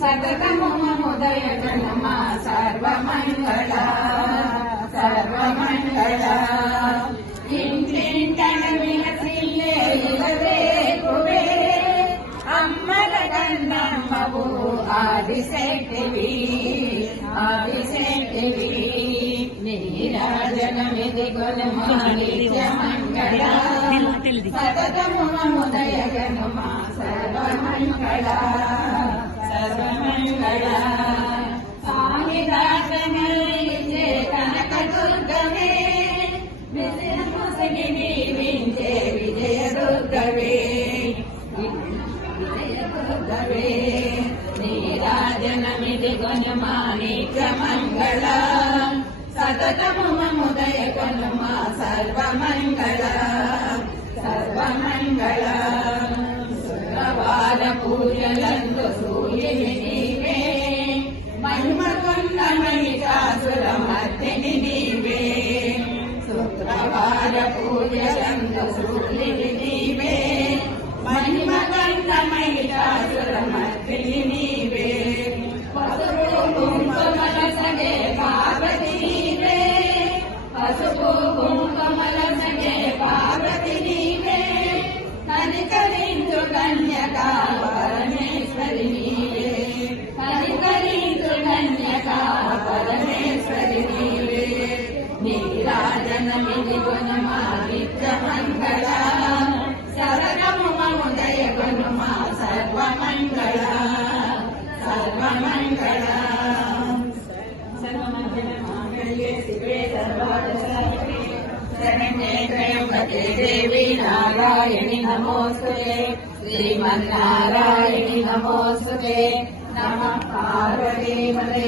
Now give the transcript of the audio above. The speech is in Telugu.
సతతము మముదయ జన్మ సర్వమంగళ సర్వమంగళ ఇంటింటన విలసిల్లే ఇలవే కువే అమ్మల గన్నమ్మవు ఆదిశక్తివి ఆదిశక్తివి నీరాజనమిది గుణమాణిజ్య మంగళ సతతము మముదయ జన్మ సర్వమంగళ సర్వమంగళ స్వామి దాసనే కనక దుర్గవే విజయ ముసగి నీవించే విజయ దుర్గవే విజయ దుర్గవే నీరాజనమిది గుణమాణిక్య మంగళ సతతము మముదయ గుణమ సర్వమంగళ సర్వమంగళ శుక్రవార పూజలందు సూర్యుని నీవే మహిమకున్న మహిషాసురమర్దిని నీవే శుక్రవార పూజలందు సూర్యుని నీవే మహిమకున్న మహిషాసురమర్దిని నీవే పసుపు కుంకుమల సగే పార్వతి నీవే పసుపు కుంకుమల సగే పార్వతి నీవే కనికరించు కన్యకా పరమేశ్వరి నీవే కనికరించు కన్యకా పరమేశ్వరి నీవే నీరాజనమిది గుణమాణిక్య మంగళ సరగము మముదయ గుణమా సర్వమంగళ సర్వమంగళ సర్వమంగళ మాంగళ్యే శివే సర్వార్థసాధికే శరణ్యే త్రయంబకే దేవి నారాయణి నమోస్తుతే శ్రీమన్నారాయణి నమోస్తుతే నమః పార్వతీపతే